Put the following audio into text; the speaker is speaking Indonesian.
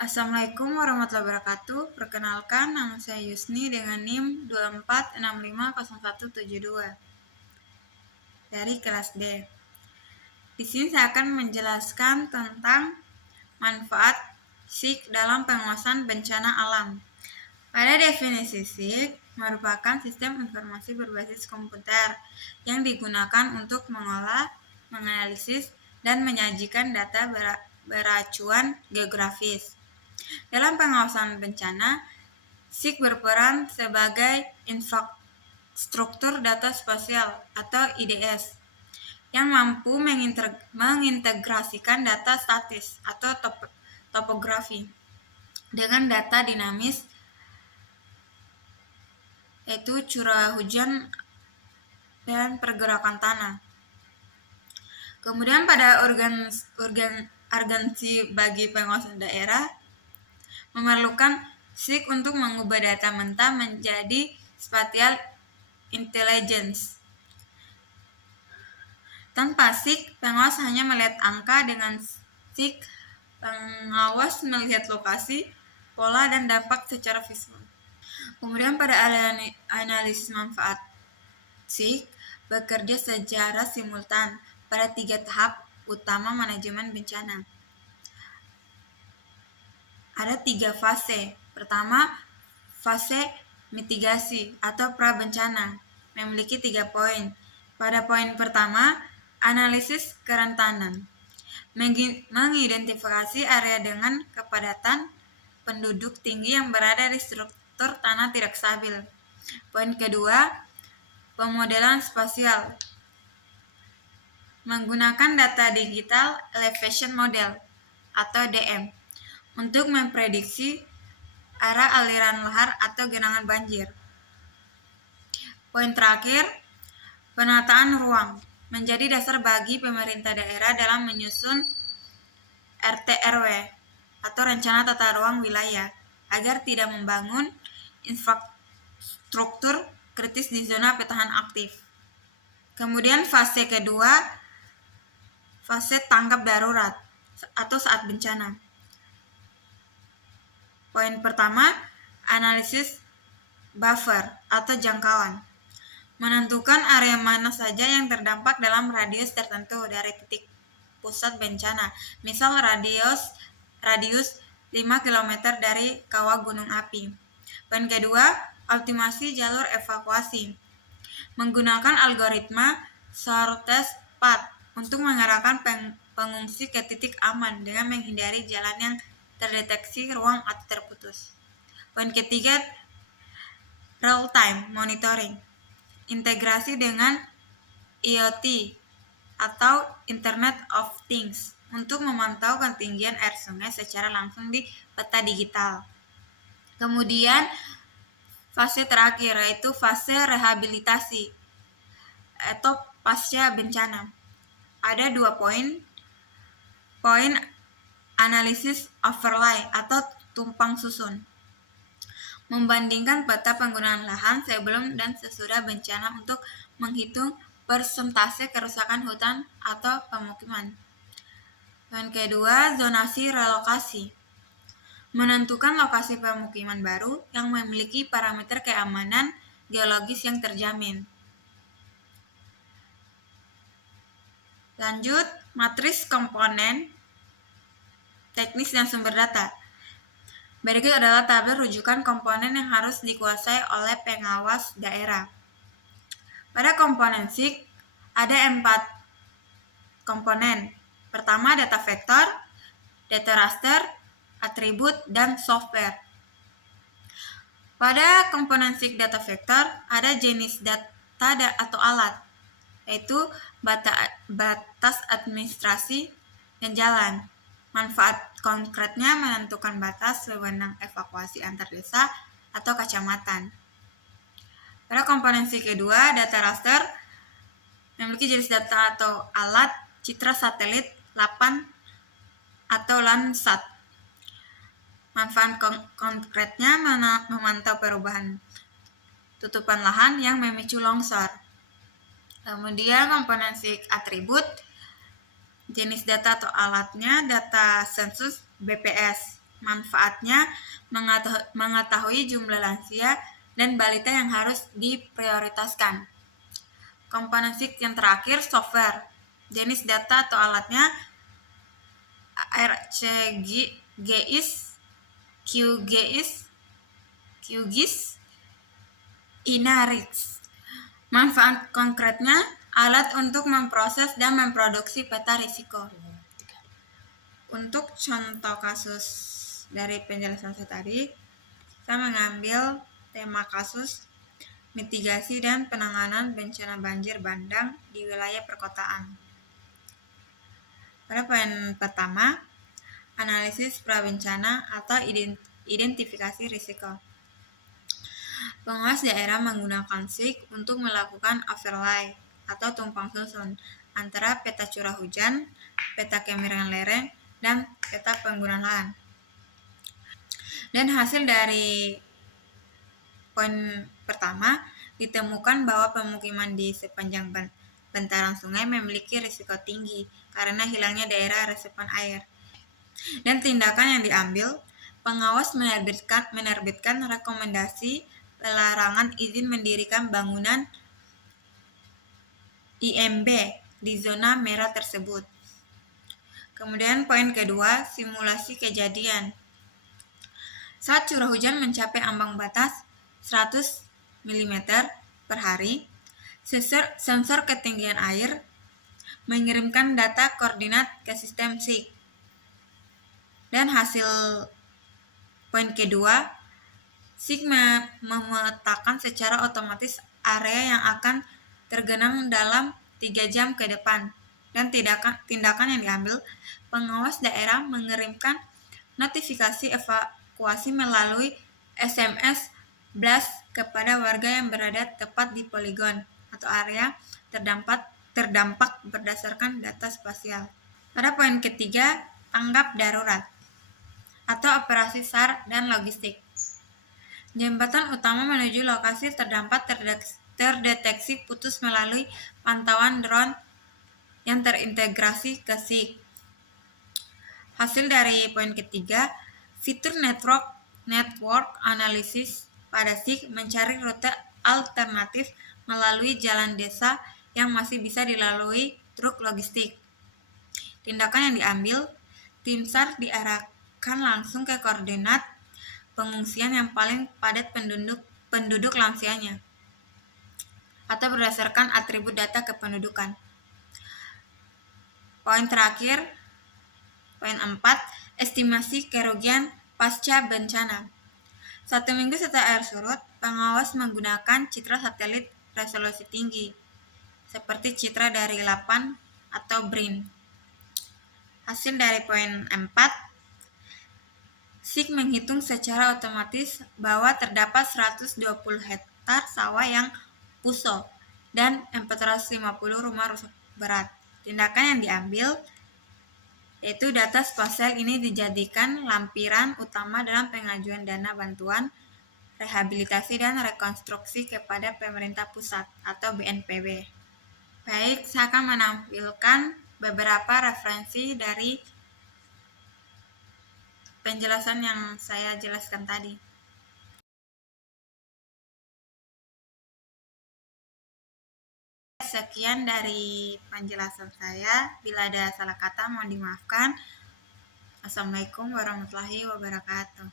Assalamualaikum warahmatullahi wabarakatuh. Perkenalkan, nama saya Yusni dengan NIM 24650172 dari kelas D. Di sini saya akan menjelaskan tentang manfaat SIG dalam pengawasan bencana alam. Pada definisi SIG merupakan sistem informasi berbasis komputer yang digunakan untuk mengolah, menganalisis, dan menyajikan data beracuan geografis. Dalam pengawasan bencana, SIG berperan sebagai infrastruktur data spasial atau IDS yang mampu mengintegrasikan data statis atau topografi dengan data dinamis, yaitu curah hujan dan pergerakan tanah. Kemudian pada urgensi bagi pengawasan daerah memerlukan SIG untuk mengubah data mentah menjadi spatial intelligence. Tanpa SIG, pengawas hanya melihat angka. Dengan SIG, pengawas melihat lokasi, pola, dan dampak secara visual. Kemudian pada analisis manfaat, SIG bekerja secara simultan pada 3 tahap utama manajemen bencana. Ada 3 fase. Pertama, fase mitigasi atau pra-bencana, memiliki 3 poin. Pada poin pertama, analisis kerentanan, mengidentifikasi area dengan kepadatan penduduk tinggi yang berada di struktur tanah tidak stabil. Poin kedua, pemodelan spasial, menggunakan data digital elevation model atau DM untuk memprediksi arah aliran lahar atau genangan banjir. Poin terakhir, penataan ruang, menjadi dasar bagi pemerintah daerah dalam menyusun RT/RW atau rencana tata ruang wilayah agar tidak membangun infrastruktur kritis di zona petahan aktif. Kemudian fase kedua, fase tanggap darurat atau saat bencana. Poin pertama, analisis buffer atau jangkauan, menentukan area mana saja yang terdampak dalam radius tertentu dari titik pusat bencana, misal radius 5 km dari kawah gunung api. Poin kedua, optimasi jalur evakuasi, menggunakan algoritma shortest path untuk mengarahkan pengungsi ke titik aman dengan menghindari jalan yang terdeteksi ruang atau terputus. Poin ketiga, real-time monitoring, integrasi dengan IoT atau Internet of Things untuk memantau ketinggian air sungai secara langsung di peta digital. Kemudian fase terakhir yaitu fase rehabilitasi atau pasca bencana. Ada 2 poin. Poin analisis overlay atau tumpang susun, membandingkan peta penggunaan lahan sebelum dan sesudah bencana untuk menghitung persentase kerusakan hutan atau pemukiman. Yang kedua, zonasi relokasi, menentukan lokasi pemukiman baru yang memiliki parameter keamanan geologis yang terjamin. Lanjut, matris komponen teknis dan sumber data. Berikut adalah tabel rujukan komponen yang harus dikuasai oleh pengawas daerah. Pada komponen SIG ada 4 komponen. Pertama, data vektor, data raster, atribut, dan software. Pada komponen SIG data vektor ada jenis data atau alat, yaitu batas administrasi dan jalan. Manfaat konkretnya menentukan batas wewenang evakuasi antar desa atau kecamatan. Pada komponen SIG kedua, data raster, memiliki jenis data atau alat citra satelit, LAPAN atau Landsat. Manfaat konkretnya memantau perubahan tutupan lahan yang memicu longsor. Kemudian komponen SIG atribut, jenis data atau alatnya data sensus BPS, Manfaatnya mengetahui jumlah lansia dan balita yang harus diprioritaskan. Komponen SIG yang terakhir, software. Jenis data atau alatnya RCGIS, QGIS, INARIX. Manfaat konkretnya, alat untuk memproses dan memproduksi peta risiko. Untuk contoh kasus dari penjelasan saya tadi, saya mengambil tema kasus mitigasi dan penanganan bencana banjir bandang di wilayah perkotaan. Pada poin pertama, analisis prabencana atau identifikasi risiko. Pengawas daerah menggunakan SIG untuk melakukan overlay atau tumpang susun antara peta curah hujan, peta kemiringan lereng, dan peta penggunaan lahan. Dan hasil dari poin pertama, ditemukan bahwa pemukiman di sepanjang bantaran sungai memiliki risiko tinggi karena hilangnya daerah resepan air. Dan tindakan yang diambil, pengawas menerbitkan rekomendasi pelarangan izin mendirikan bangunan IMB di zona merah tersebut. Kemudian poin kedua, simulasi kejadian. Saat curah hujan mencapai ambang batas 100 mm per hari, sensor ketinggian air mengirimkan data koordinat ke sistem SIG. Dan hasil poin kedua, SIG memetakan secara otomatis area yang akan tergenang dalam 3 jam ke depan. Dan tindakan yang diambil, pengawas daerah mengirimkan notifikasi evakuasi melalui SMS blast kepada warga yang berada tepat di poligon atau area terdampak berdasarkan data spasial. Pada poin ketiga, tanggap darurat atau operasi SAR dan logistik. Jembatan utama menuju lokasi terdampak terdeteksi putus melalui pantauan drone yang terintegrasi ke SIG. Hasil dari poin ketiga, fitur network analysis pada SIG mencari rute alternatif melalui jalan desa yang masih bisa dilalui truk logistik. Tindakan yang diambil, tim SAR diarahkan langsung ke koordinat pengungsian yang paling padat penduduk lansianya atau berdasarkan atribut data kependudukan. Poin terakhir, poin 4, estimasi kerugian pasca bencana. 1 minggu setelah air surut, pengawas menggunakan citra satelit resolusi tinggi, seperti citra dari LAPAN atau BRIN. Hasil dari poin 4, SIG menghitung secara otomatis bahwa terdapat 120 hektar sawah yang puso dan 450 rumah rusak berat. Tindakan yang diambil yaitu data spasial ini dijadikan lampiran utama dalam pengajuan dana bantuan rehabilitasi dan rekonstruksi kepada pemerintah pusat atau BNPB. Baik, saya akan menampilkan beberapa referensi dari penjelasan yang saya jelaskan tadi. Sekian dari penjelasan saya. Bila ada salah kata mohon dimaafkan. Assalamualaikum warahmatullahi wabarakatuh.